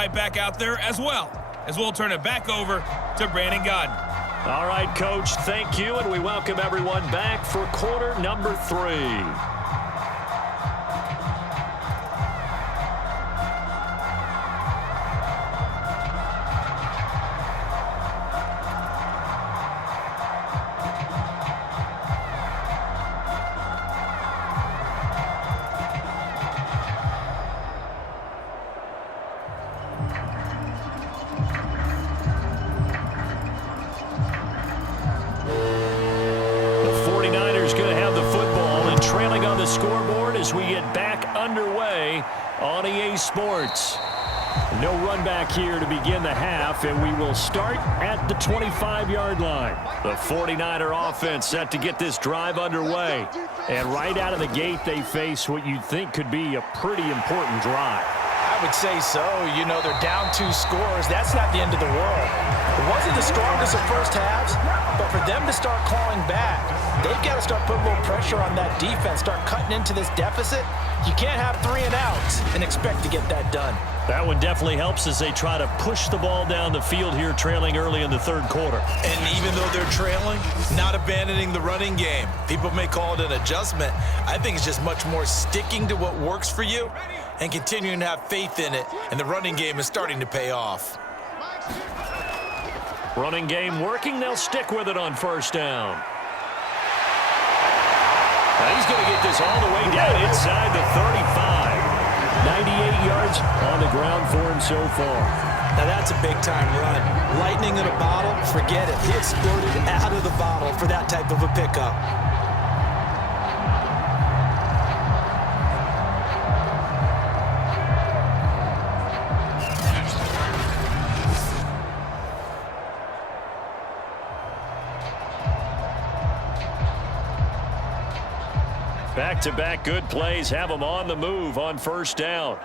right back out there as well, as we'll turn it back over to Brandon Godden. All right, Coach, thank you, and we welcome everyone back for quarter number 3. Scoreboard as we get back underway on EA Sports. No run back here to begin the half, and we will start at the 25-yard line. The 49er offense set to get this drive underway. And right out of the gate, they face what you'd think could be a pretty important drive. I would say so. You know, they're down 2 scores. That's not the end of the world. It wasn't the strongest of first halves, but for them to start clawing back, they've got to start putting a little pressure on that defense, start cutting into this deficit. You can't have 3 and outs and expect to get that done. That one definitely helps as they try to push the ball down the field here, trailing early in the third quarter. And even though they're trailing, not abandoning the running game. People may call it an adjustment. I think it's just much more sticking to what works for you and continuing to have faith in it, and the running game is starting to pay off. Running game working. They'll stick with it on first down. Now he's going to get this all the way down inside the 35. 98 yards on the ground for him so far. Now that's a big-time run. Lightning in a bottle, forget it. He exploded out of the bottle for that type of a pickup. Back-to-back good plays have them on the move on first down.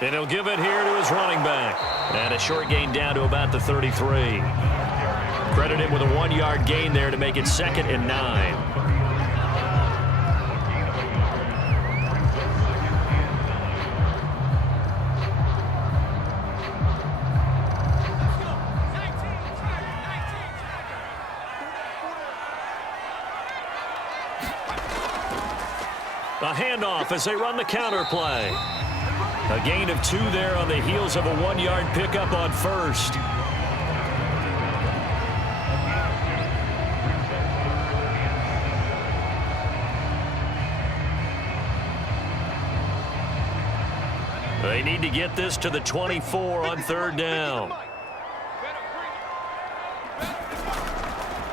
And he'll give it here to his running back. And a short gain down to about the 33. Credit him with a 1-yard gain there to make it 2nd and 9. A handoff as they run the counter play. A gain of 2 there on the heels of a 1-yard pickup on first. They need to get this to the 24 on third down.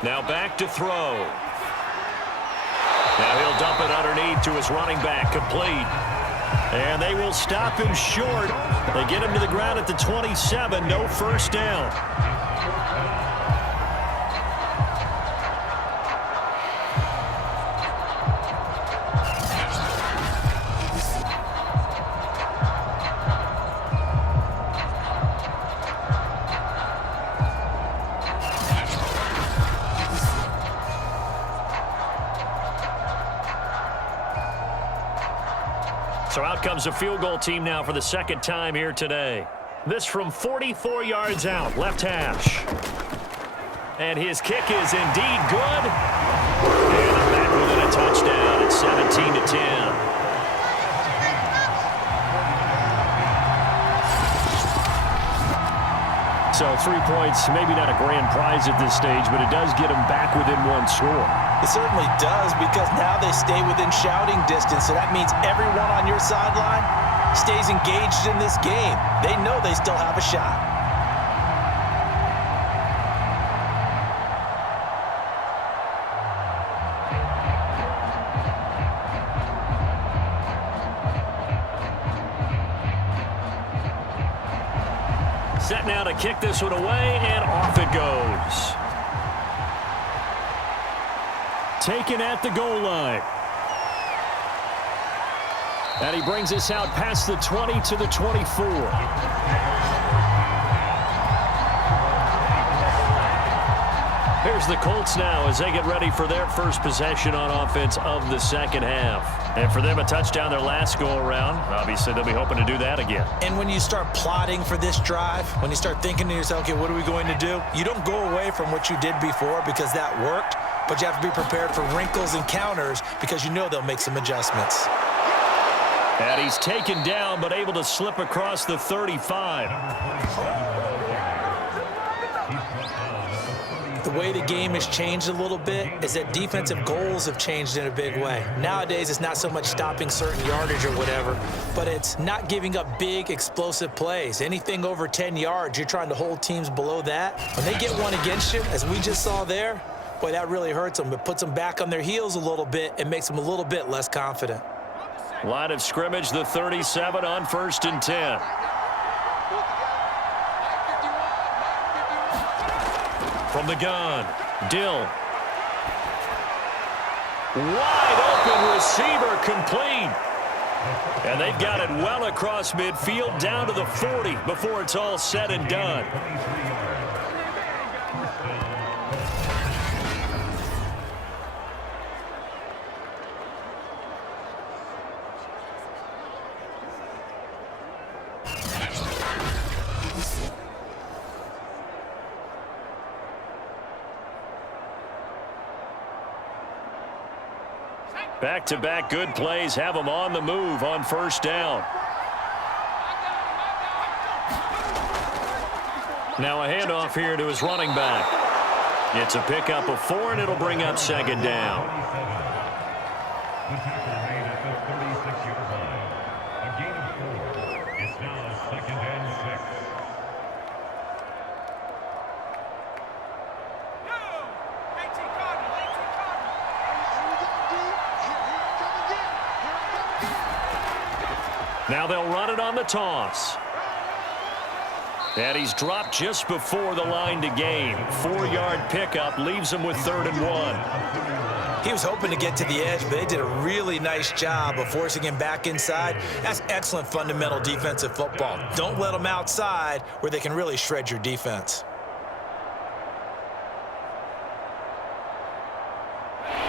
Now back to throw. Now he'll dump it underneath to his running back, complete. And they will stop him short. They get him to the ground at the 27, no first down. So out comes a field goal team now for the second time here today. This from 44 yards out, left hash. And his kick is indeed good. And they're back within a touchdown at 17-10. So 3 points, maybe not a grand prize at this stage, but it does get them back within 1 score. It certainly does, because now they stay within shouting distance, so that means everyone on your sideline stays engaged in this game. They know they still have a shot. Set now to kick this one away, and off it goes. Taken at the goal line. And he brings us out past the 20 to the 24. Here's the Colts now as they get ready for their first possession on offense of the second half. And for them, a touchdown their last go-around. Obviously, they'll be hoping to do that again. And when you start plotting for this drive, when you start thinking to yourself, okay, what are we going to do? You don't go away from what you did before because that worked, but you have to be prepared for wrinkles and counters because you know they'll make some adjustments. And he's taken down but able to slip across the 35. The way the game has changed a little bit is that defensive goals have changed in a big way. Nowadays, it's not so much stopping certain yardage or whatever, but it's not giving up big, explosive plays. Anything over 10 yards, you're trying to hold teams below that. When they get one against you, as we just saw there, boy, that really hurts them. It puts them back on their heels a little bit and makes them a little bit less confident. Line of scrimmage, the 37 on 1st and 10. From the gun, Dill. Wide open receiver complete. And they've got it well across midfield down to the 40 before it's all said and done. Back-to-back good plays have them on the move on 1st down. Now a handoff here to his running back. It's a pickup of 4, and it'll bring up 2nd down. The tackle made at the 36-yard line. A gain of 4. It's now 2nd and 6. Now they'll run it on the toss. And he's dropped just before the line to gain. 4-yard pickup leaves him with 3rd and 1. He was hoping to get to the edge, but they did a really nice job of forcing him back inside. That's excellent fundamental defensive football. Don't let them outside where they can really shred your defense.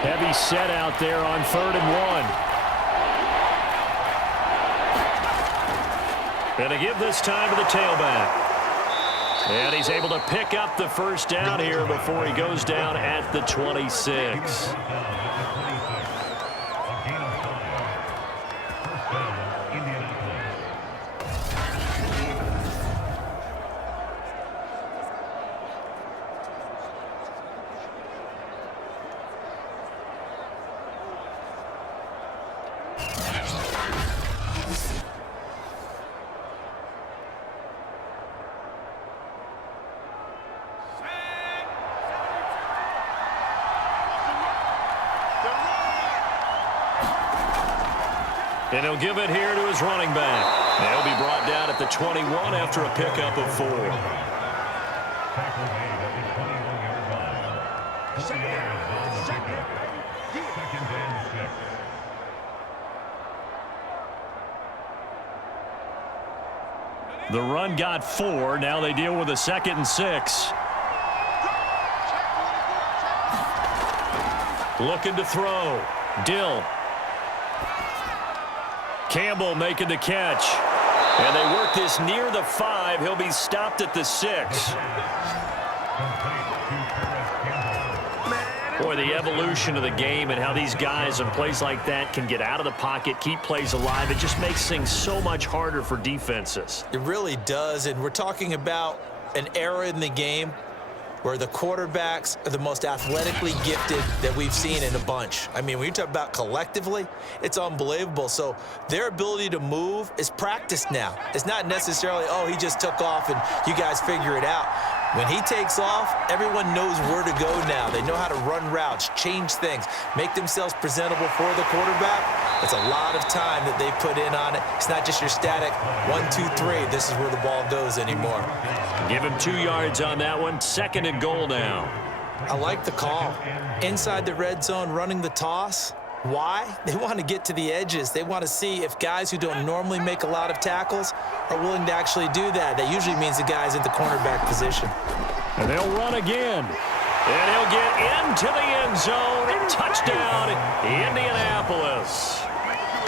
Heavy set out there on 3rd and 1. And to give this time to the tailback. And he's able to pick up the 1st down here before he goes down at the 26. And he'll give it here to his running back. They'll be brought down at the 21 after a pickup of 4. Tackle made at the 21-yard line. 4 yards on the pickup. 2nd and 6. The run got 4. Now they deal with a 2nd and 6. Looking to throw. Dill. Campbell making the catch. And they work this near the 5. He'll be stopped at the 6. Boy, the evolution of the game and how these guys in plays like that can get out of the pocket, keep plays alive, it just makes things so much harder for defenses. It really does, and we're talking about an era in the game where the quarterbacks are the most athletically gifted that we've seen in a bunch. I mean, when you talk about collectively, it's unbelievable. So their ability to move is practiced now. It's not necessarily, oh, he just took off and you guys figure it out. When he takes off, everyone knows where to go now. They know how to run routes, change things, make themselves presentable for the quarterback. It's a lot of time that they put in on it. It's not just your static 1, 2, 3. This is where the ball goes anymore. Give him 2 yards on that one. 2nd and goal now. I like the call. Inside the red zone, running the toss. Why? They want to get to the edges. They want to see if guys who don't normally make a lot of tackles are willing to actually do that. That usually means the guy's in the cornerback position. And they'll run again. And he'll get into the end zone. Touchdown, Indianapolis.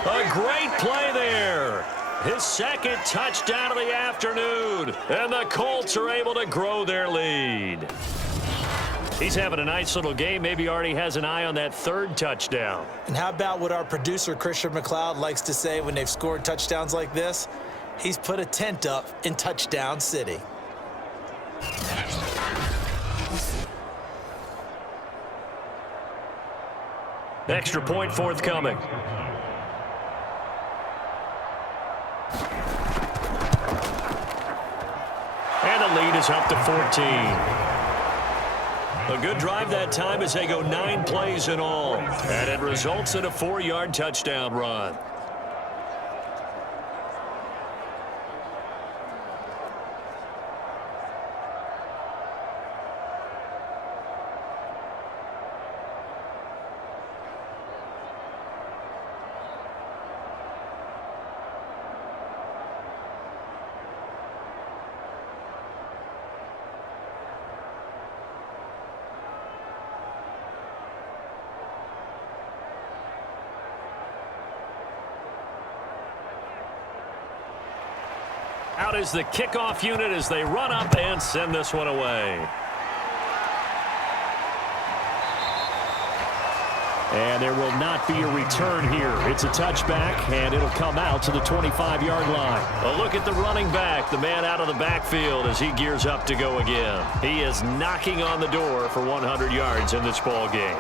A great play there. His second touchdown of the afternoon. And the Colts are able to grow their lead. He's having a nice little game. Maybe already has an eye on that third touchdown. And how about what our producer, Christian McLeod, likes to say when they've scored touchdowns like this? He's put a tent up in Touchdown City. Extra point forthcoming. And the lead is up to 14. A good drive that time as they go 9 plays in all. And it results in a 4-yard touchdown run. Out is the kickoff unit as they run up and send this one away. And there will not be a return here. It's a touchback, and it'll come out to the 25-yard line. A look at the running back, the man out of the backfield as he gears up to go again. He is knocking on the door for 100 yards in this ball game.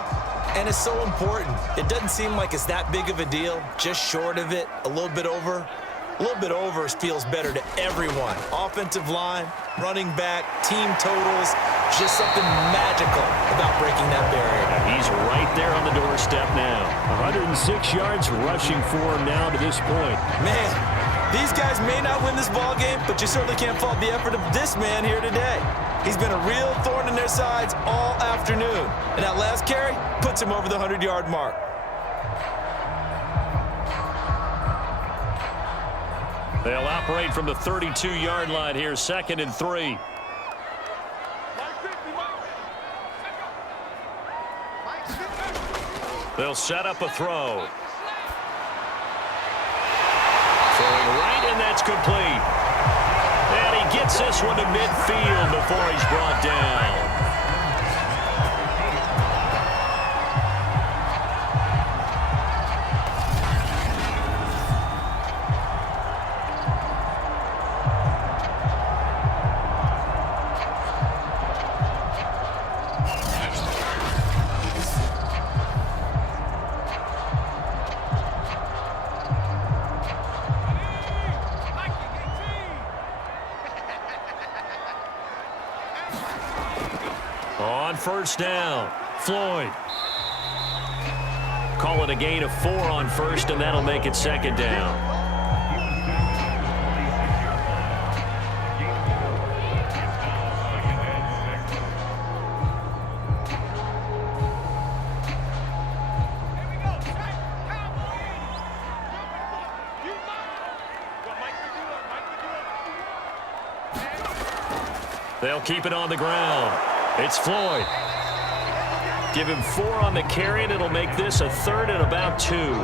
And it's so important. It doesn't seem like it's that big of a deal, just short of it, a little bit over. A little bit over feels better to everyone. Offensive line, running back, team totals, just something magical about breaking that barrier. He's right there on the doorstep now. 106 yards rushing for him now to this point. Man, these guys may not win this ball game, but you certainly can't fault the effort of this man here today. He's been a real thorn in their sides all afternoon. And that last carry puts him over the 100-yard mark. They'll operate from the 32-yard line here, 2nd and 3. They'll set up a throw. Throwing right, and that's complete. And he gets this one to midfield before he's brought down. On first down, Floyd. Call it a gain of 4 on first, and that'll make it 2nd down. They'll keep it on the ground. It's Floyd. Give him 4 on the carry, and it'll make this a 3rd and about 2.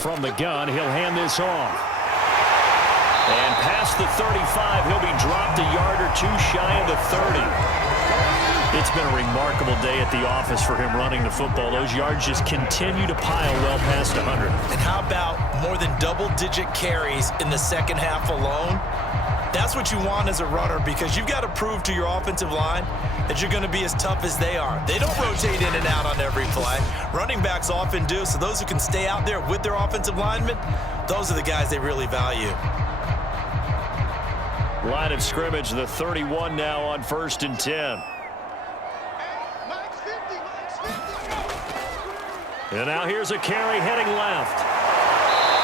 From the gun, he'll hand this off. And past the 35, he'll be dropped a yard or 2 shy of the 30. It's been a remarkable day at the office for him running the football. Those yards just continue to pile well past 100. And how about more than double-digit carries in the second half alone? That's what you want as a runner, because you've got to prove to your offensive line that you're going to be as tough as they are. They don't rotate in and out on every play. Running backs often do, so those who can stay out there with their offensive linemen, those are the guys they really value. Line of scrimmage, the 31 now on 1st and 10. And now here's a carry heading left.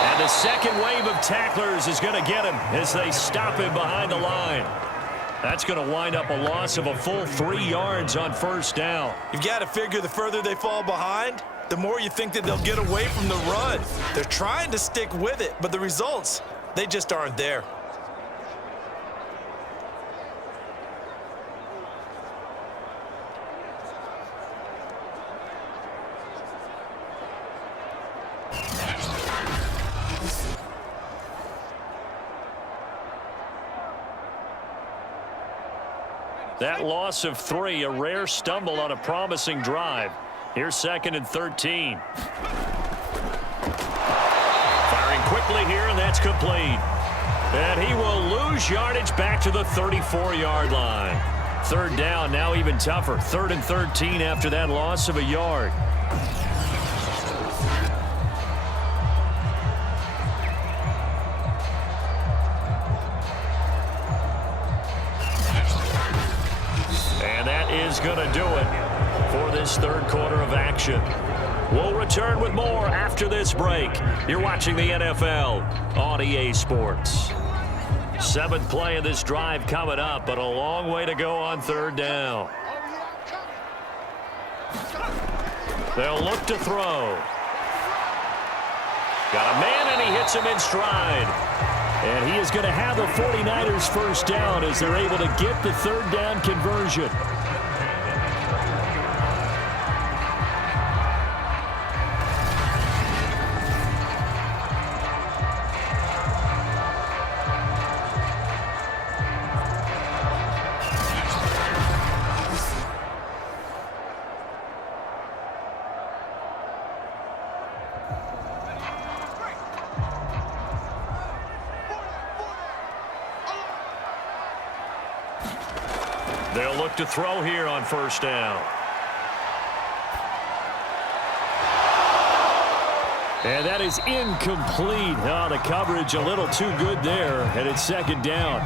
And the second wave of tacklers is going to get him as they stop him behind the line. That's going to wind up a loss of a full 3 yards on 1st down. You've got to figure the further they fall behind, the more you think that they'll get away from the run. They're trying to stick with it, but the results, they just aren't there. That loss of 3, a rare stumble on a promising drive. Here's 2nd and 13. Firing quickly here, and that's complete. And he will lose yardage back to the 34-yard line. 3rd down, now even tougher. 3rd and 13 after that loss of a yard. Is going to do it for this 3rd quarter of action. We'll return with more after this break. You're watching the NFL on EA Sports. 7th play of this drive coming up, but a long way to go on 3rd down. They'll look to throw. Got a man, and he hits him in stride. And he is going to have the 49ers 1st down as they're able to get the 3rd down conversion. They'll look to throw here on 1st down. And that is incomplete. Oh, the coverage a little too good there, and it's 2nd down.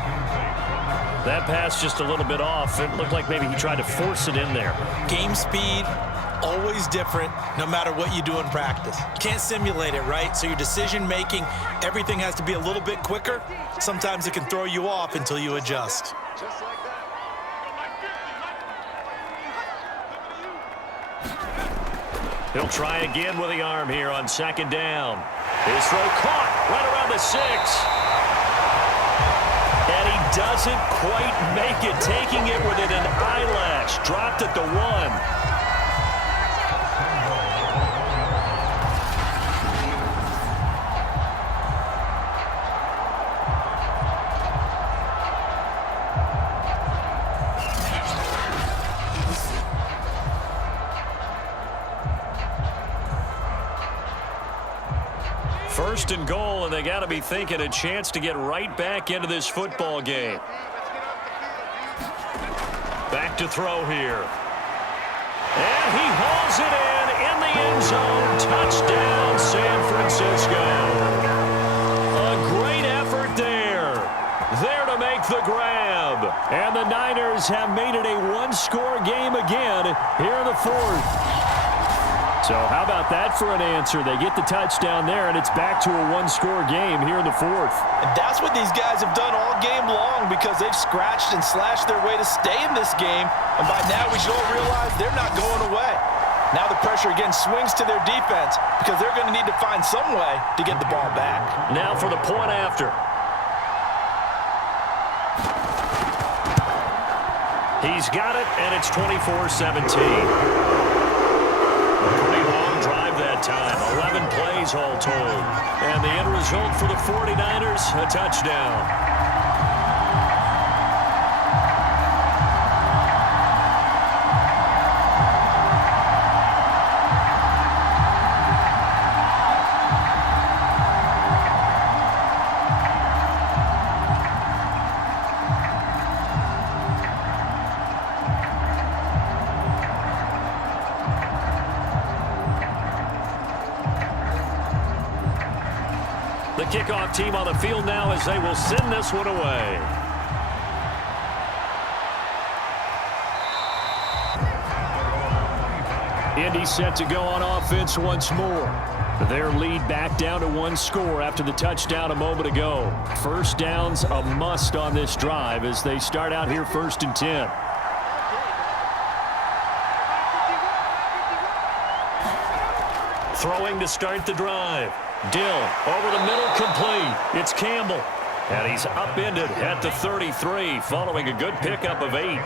That pass just a little bit off. It looked like maybe he tried to force it in there. Game speed, always different, no matter what you do in practice. You can't simulate it, right? So your decision-making, everything has to be a little bit quicker. Sometimes it can throw you off until you adjust. Just like that. He'll try again with the arm here on 2nd down. His throw caught right around the 6. And he doesn't quite make it, taking it within an eyelash. Dropped at the 1. First and goal, and they got to be thinking a chance to get right back into this football game. Back to throw here. And he hauls it in the end zone. Touchdown, San Francisco. A great effort there. There to make the grab. And the Niners have made it a one-score game again here in the 4th. So how about that for an answer? They get the touchdown there, and it's back to a one-score game here in the 4th. And that's what these guys have done all game long because they've scratched and slashed their way to stay in this game. And by now we should all realize they're not going away. Now the pressure again swings to their defense because they're going to need to find some way to get the ball back. Now for the point after. He's got it, and it's 24-17. Pretty long drive that time. 11 plays all told. And the end result for the 49ers, a touchdown. The kickoff team on the field now as they will send this one away. Indy set to go on offense once more. Their lead back down to one score after the touchdown a moment ago. First down's a must on this drive as they start out here 1st and 10. Throwing to start the drive. Dill over the middle, complete. It's Campbell. And he's upended at the 33 following a good pickup of 8.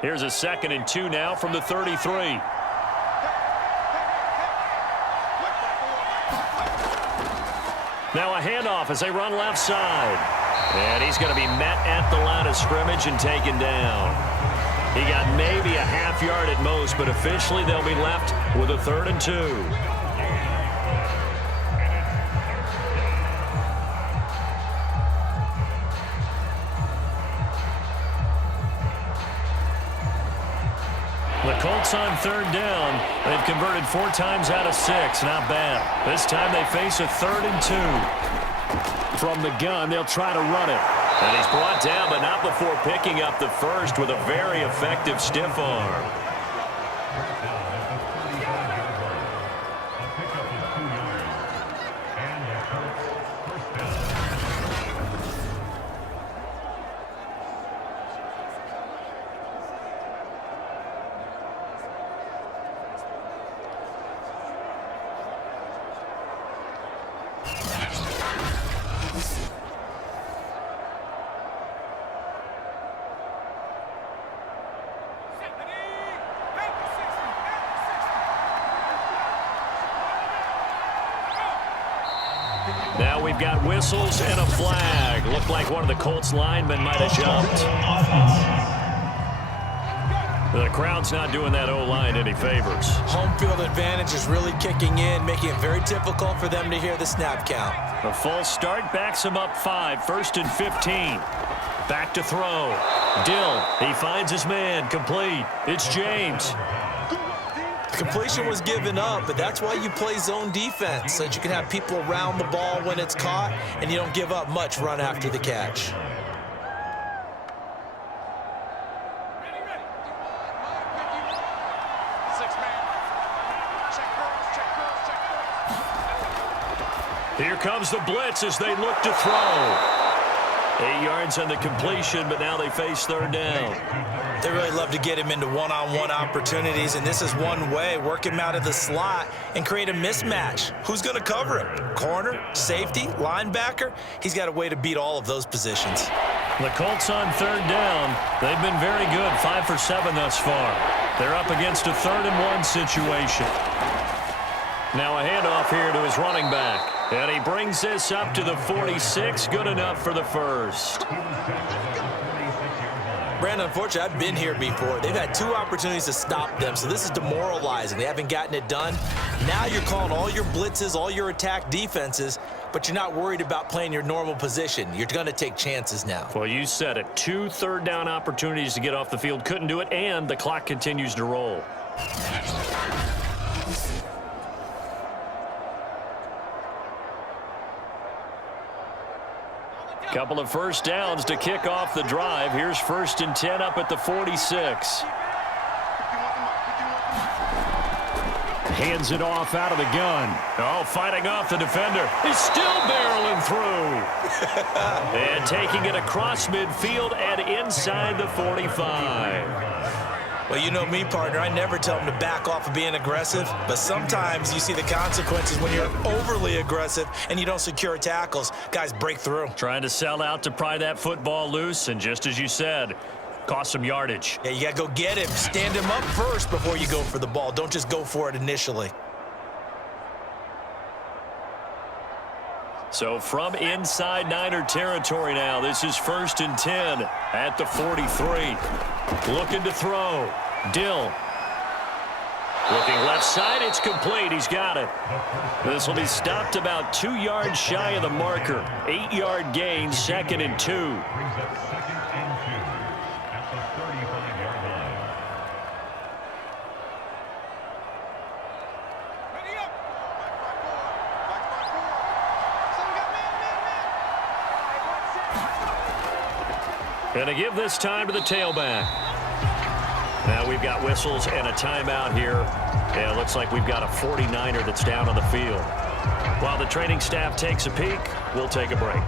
Here's a 2nd and 2 now from the 33. Now a handoff as they run left side. And he's going to be met at the line of scrimmage and taken down. He got maybe a half yard at most, but officially they'll be left with a 3rd and 2. The Colts on 3rd down. They've converted 4 times out of 6. Not bad. This time they face a 3rd and 2. From the gun, they'll try to run it. And he's brought down, but not before picking up the first with a very effective stiff arm. Now we've got whistles and a flag. Looked like one of the Colts linemen might have jumped. The crowd's not doing that O-line any favors. Home field advantage is really kicking in, making it very difficult for them to hear the snap count. The false start backs him up 5, 1st and 15. Back to throw. Dill, he finds his man, complete. It's James. Completion was given up, but that's why you play zone defense, so that you can have people around the ball when it's caught, and you don't give up much run after the catch. Here comes the blitz as they look to throw. 8 yards on the completion, but now they face 3rd down. They really love to get him into one-on-one opportunities, and this is one way. Work him out of the slot and create a mismatch. Who's going to cover him? Corner, safety, linebacker? He's got a way to beat all of those positions. The Colts on 3rd down. They've been very good, 5 for 7 thus far. They're up against a 3rd and 1 situation. Now a handoff here to his running back. And he brings this up to the 46. Good enough for the first. Brandon, unfortunately, I've been here before. They've had 2 opportunities to stop them, so this is demoralizing. They haven't gotten it done. Now you're calling all your blitzes, all your attack defenses, but you're not worried about playing your normal position. You're going to take chances now. Well, you said it. 2 third down opportunities to get off the field. Couldn't do it, and the clock continues to roll. Couple of first downs to kick off the drive. Here's 1st and 10 up at the 46. Hands it off out of the gun. Oh, fighting off the defender. He's still barreling through. And taking it across midfield and inside the 45. Well, you know me, partner. I never tell them to back off of being aggressive, but sometimes you see the consequences when you're overly aggressive and you don't secure tackles. Guys break through. Trying to sell out to pry that football loose, and just as you said, cost some yardage. Yeah, you got to go get him. Stand him up first before you go for the ball. Don't just go for it initially. So from inside Niner territory now, this is 1st and 10 at the 43. Looking to throw. Dill. Looking left side, it's complete. He's got it. This will be stopped about 2 yards shy of the marker. 8-yard gain, 2nd and 2. Going to give this time to the tailback. Now we've got whistles and a timeout here. Yeah, it looks like we've got a 49er that's down on the field. While the training staff takes a peek, we'll take a break.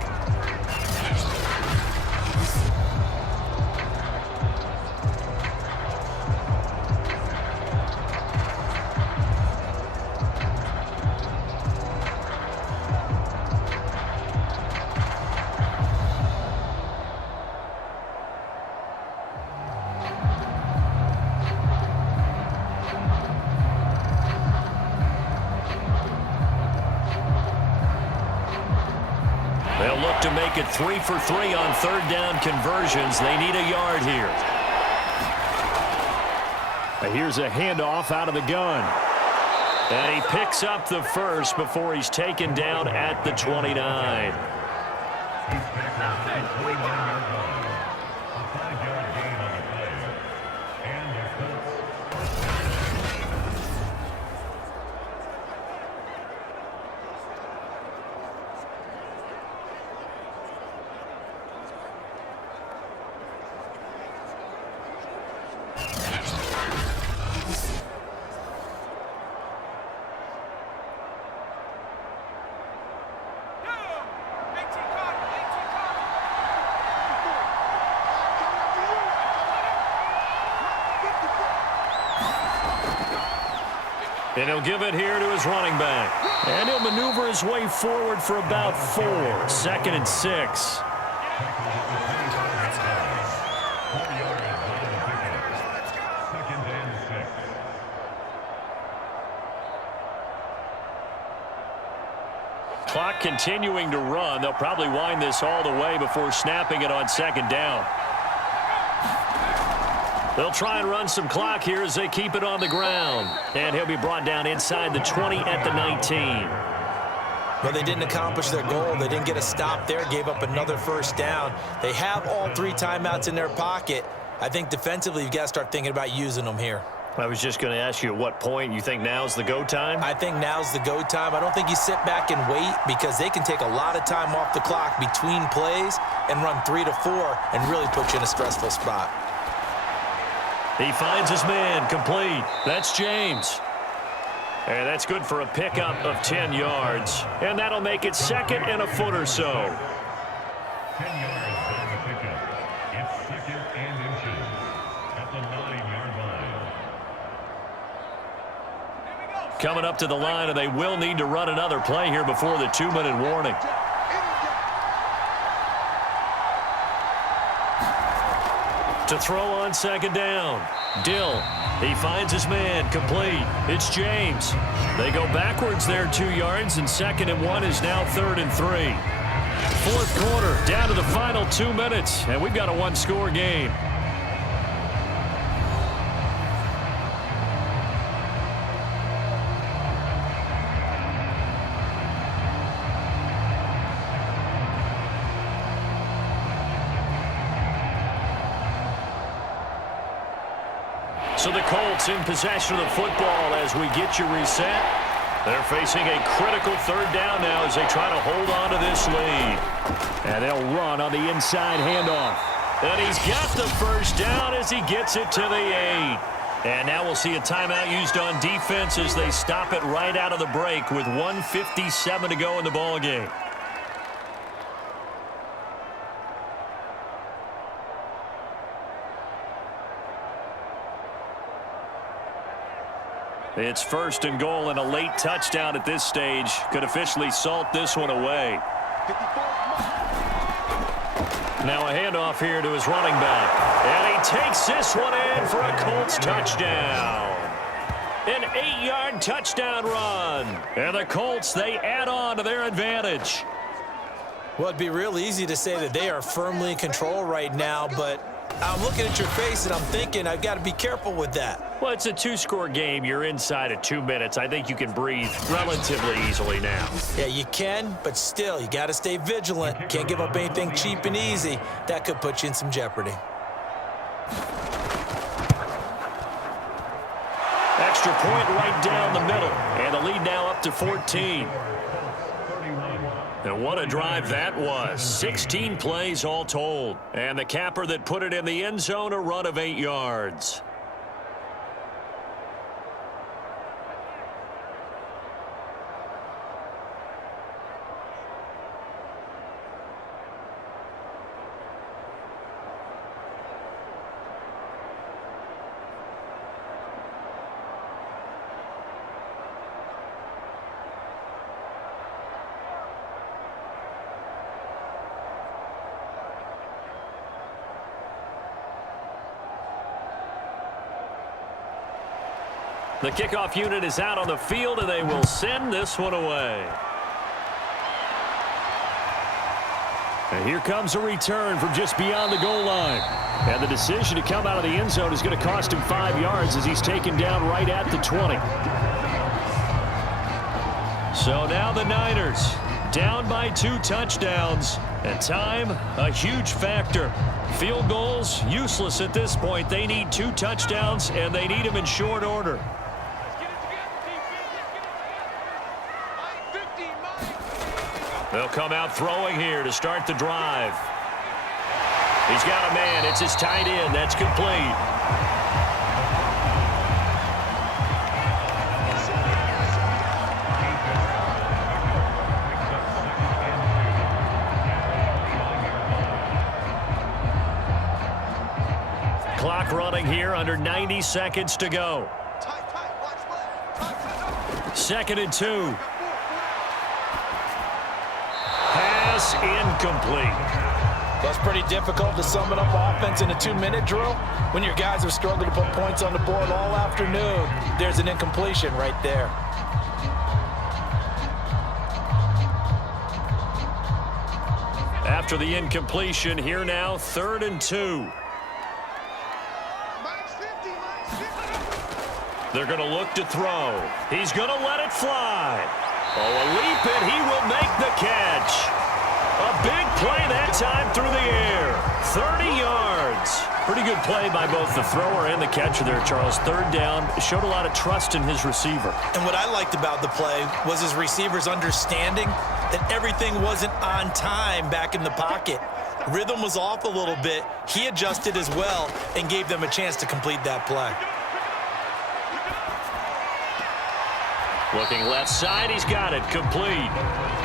They'll look to make it 3 for 3 on third down conversions. They need a yard here. Here's a handoff out of the gun. And he picks up the first before he's taken down at the 29. He's back on the 29-yard line. A 5-yard gain on the play. And the Colts. And he'll give it here to his running back. And he'll maneuver his way forward for about 4. 2nd and 6. Clock continuing to run. They'll probably wind this all the way before snapping it on 2nd down. They'll try and run some clock here as they keep it on the ground. And he'll be brought down inside the 20 at the 19. Well, they didn't accomplish their goal. They didn't get a stop there, gave up another first down. They have all 3 timeouts in their pocket. I think defensively you've got to start thinking about using them here. I was just going to ask you at what point you think now's the go time? I think now's the go time. I don't think you sit back and wait because they can take a lot of time off the clock between plays and run 3 to 4 and really put you in a stressful spot. He finds his man, complete. That's James. And that's good for a pickup of 10 yards. And that'll make it 2nd and a foot or so. 10 yards on the pickup. It's 2nd and inches at the 9-yard line. Coming up to the line, and they will need to run another play here before the 2-minute warning. To throw on 2nd down. Dill. He finds his man. Complete. It's James. They go backwards there 2 yards, and 2nd and 1 is now 3rd and 3. 4th quarter, down to the final 2 minutes, and we've got a 1-score game. So the Colts in possession of the football as we get you reset. They're facing a critical 3rd down now as they try to hold on to this lead. And they'll run on the inside handoff. And he's got the first down as he gets it to the 8. And now we'll see a timeout used on defense as they stop it right out of the break with 1:57 to go in the ballgame. It's 1st and goal, and a late touchdown at this stage could officially salt this one away. Now a handoff here to his running back. And he takes this one in for a Colts touchdown. An 8-yard touchdown run. And the Colts, they add on to their advantage. Well, it'd be real easy to say that they are firmly in control right now, but I'm looking at your face and I'm thinking I've got to be careful with that. Well, it's a 2-score game. You're inside of 2 minutes. I think you can breathe relatively easily now. Yeah, you can, but still, you got to stay vigilant. Can't give up anything cheap and easy. That could put you in some jeopardy. Extra point right down the middle. And the lead now up to 14. And what a drive that was. 16 plays all told. And the capper that put it in the end zone, a run of 8 yards. The kickoff unit is out on the field, and they will send this one away. And here comes a return from just beyond the goal line. And the decision to come out of the end zone is going to cost him 5 yards as he's taken down right at the 20. So now the Niners down by 2 touchdowns. And time, a huge factor. Field goals, useless at this point. They need 2 touchdowns, and they need them in short order. They'll come out throwing here to start the drive. He's got a man. It's his tight end. That's complete. Clock running here, under 90 seconds to go. 2nd and 2. Pass incomplete. That's pretty difficult to sum it up offense in a 2-minute drill. When your guys have struggled to put points on the board all afternoon, there's an incompletion right there. After the incompletion, here now, 3rd and 2. They're going to look to throw. He's going to let it fly. Oh, a leap, and he will make the catch. A big play that time through the air. 30 yards. Pretty good play by both the thrower and the catcher there, Charles. 3rd down. Showed a lot of trust in his receiver. And what I liked about the play was his receiver's understanding that everything wasn't on time back in the pocket. Rhythm was off a little bit. He adjusted as well and gave them a chance to complete that play. Looking left side, he's got it, complete.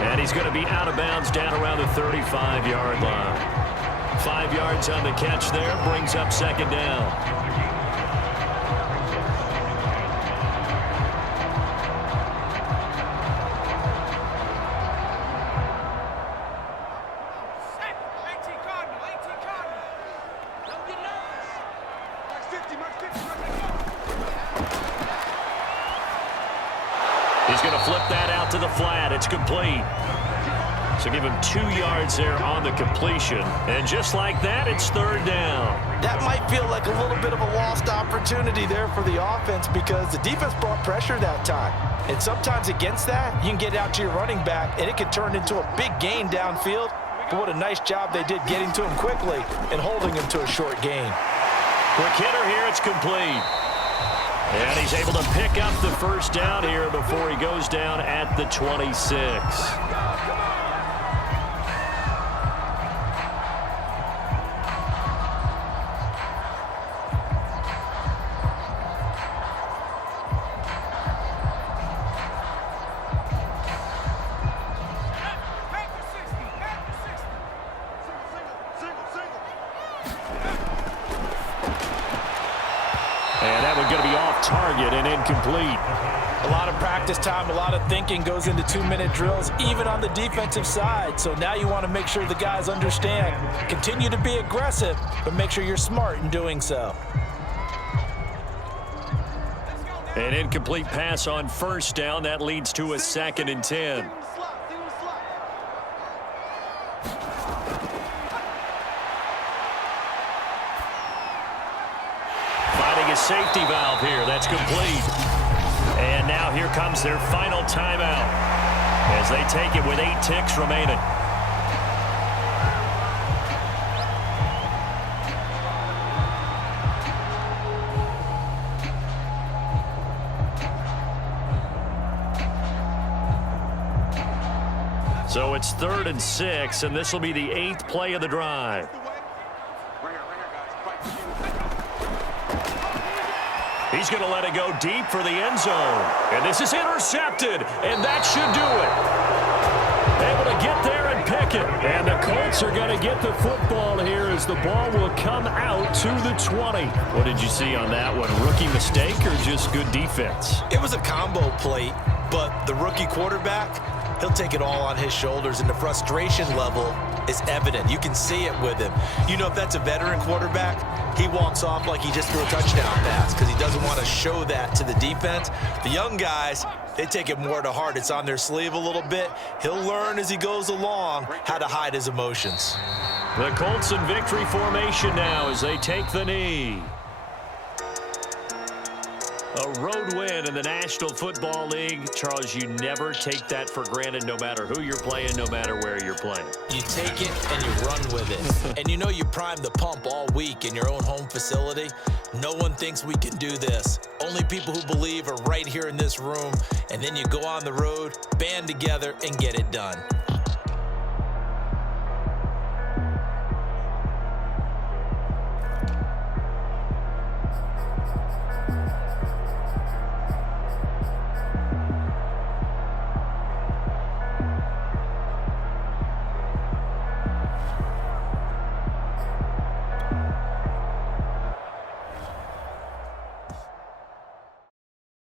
And he's going to be out of bounds down around the 35-yard line. 5 yards on the catch there, brings up 2nd down. He's going to flip that out to the flat. It's complete. So give him 2 yards there on the completion. And just like that, it's 3rd down. That might feel like a little bit of a lost opportunity there for the offense because the defense brought pressure that time. And sometimes against that, you can get out to your running back, and it can turn into a big gain downfield. But what a nice job they did getting to him quickly and holding him to a short gain. Quick hitter here. It's complete. And he's able to pick up the 1st down here before he goes down at the 26. And that one going to be off target and incomplete. A lot of practice time, a lot of thinking goes into 2-minute drills, even on the defensive side. So now you want to make sure the guys understand. Continue to be aggressive, but make sure you're smart in doing so. An incomplete pass on 1st down. That leads to a 2nd and 10. A safety valve here. That's complete. And now here comes their final timeout as they take it with 8 ticks remaining. So it's 3rd and 6, and this will be the 8th play of the drive. He's going to let it go deep for the end zone. And this is intercepted, and that should do it. Able to get there and pick it. And the Colts are going to get the football here as the ball will come out to the 20. What did you see on that one? Rookie mistake or just good defense? It was a combo plate, but the rookie quarterback, he'll take it all on his shoulders, and the frustration level is evident. You can see it with him. You know, if that's a veteran quarterback, he walks off like he just threw a touchdown pass because he doesn't want to show that to the defense. The young guys, they take it more to heart. It's on their sleeve a little bit. He'll learn as he goes along how to hide his emotions. The Colts in victory formation now as they take the knee. A road win in the National Football League. Charles, you never take that for granted no matter who you're playing, no matter where you're playing. You take it and you run with it. And you know you prime the pump all week in your own home facility. No one thinks we can do this. Only people who believe are right here in this room. And then you go on the road, band together, and get it done.